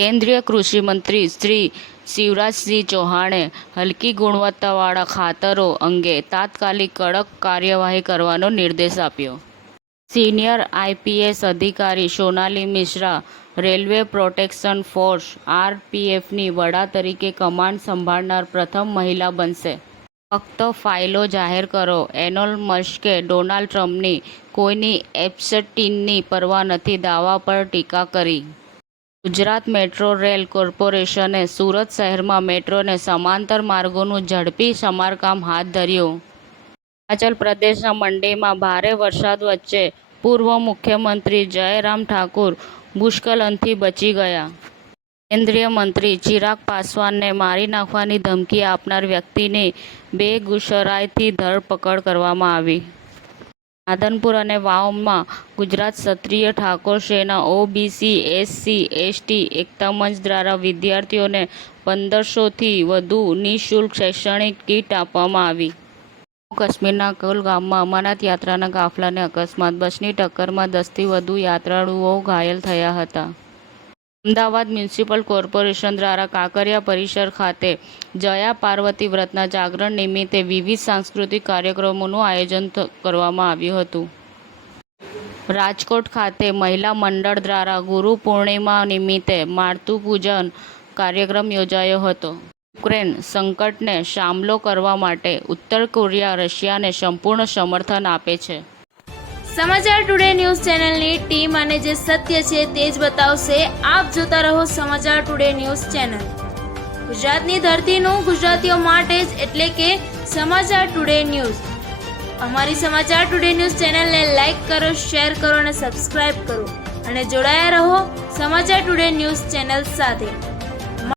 કેન્દ્રીય કૃષિ મંત્રી શ્રી શિવરાજસિંહ ચૌહાણે હલકી ગુણવત્તાવાળા ખાતરો અંગે તાત્કાલિક કડક કાર્યવાહી કરવાનો નિર્દેશ આપ્યો. સિનિયર આઈપીએસ અધિકારી Sonali Mishra railway protection force આરપીએફની વડા તરીકે કમાન્ડ સંભાળનાર પ્રથમ મહિલા બનશે. ફક્ત ફાઇલો જાહેર કરો. એલોન મસ્કે ડોનાલ્ડ ટ્રમ્પની કોઈની એપ્સ્ટીનની પરવા નથી દાવા પર ટીકા કરી. ગુજરાત મેટ્રો રેલ કોર્પોરેશને સુરત શહેરમાં મેટ્રોને સમાંતર માર્ગોનું ઝડપી સમારકામ હાથ ધર્યું. હિમાચલ પ્રદેશના મંડીમાં ભારે વરસાદ વચ્ચે પૂર્વ મુખ્યમંત્રી જયરામ ઠાકુર ભૂસ્ખલનથી બચી ગયા. કેન્દ્રીય મંત્રી ચિરાગ પાસવાનને મારી નાખવાની ધમકી આપનાર વ્યક્તિની બેગુસરાઈથી ધરપકડ કરવામાં આવી. રાધનપુર અને વાવમાં ગુજરાત ક્ષત્રિય ઠાકોર સેના ઓબીસી એસસી એસટી એકતા મંચ દ્વારા વિદ્યાર્થીઓને 1500થી વધુ નિઃશુલ્ક શૈક્ષણિક કીટ આપવામાં આવી. જમ્મુ કાશ્મીરના કુલગામમાં અમરનાથ યાત્રાના કાફલાને અકસ્માત. બસની ટક્કરમાં 10થી વધુ યાત્રાળુઓ ઘાયલ થયા હતા. અમદાવાદ મ્યુનિસિપલ કોર્પોરેશન દ્વારા કાંકરિયા પરિસર ખાતે જયા પાર્વતી વ્રતના જાગરણ નિમિત્તે વિવિધ સાંસ્કૃતિક કાર્યક્રમોનું આયોજન કરવામાં આવ્યું હતું. રાજકોટ ખાતે મહિલા મંડળ દ્વારા ગુરુ પૂર્ણિમા નિમિત્તે માતૃ પૂજન કાર્યક્રમ યોજાયો હતો. યુક્રેન સંકટને સામલો કરવા માટે ઉત્તર કોરિયા રશિયાને સંપૂર્ણ સમર્થન આપે છે. સમાચાર ટુડે ન્યૂઝ ચેનલની ટીમ અને જે સત્ય છે તે જ બતાવશે. આપ જોતા રહો સમાચાર ટુડે ન્યૂઝ ચેનલ. ગુજરાતની ધરતીનું ગુજરાતીઓ માટે જ, એટલે કે સમાચાર ટુડે ન્યૂઝ. અમારી સમાચાર ટુડે ન્યૂઝ ચેનલને લાઈક કરો, શેર કરો અને સબસ્ક્રાઇબ કરો અને જોડાયા રહો સમાચાર ટુડે ન્યૂઝ ચેનલ સાથે.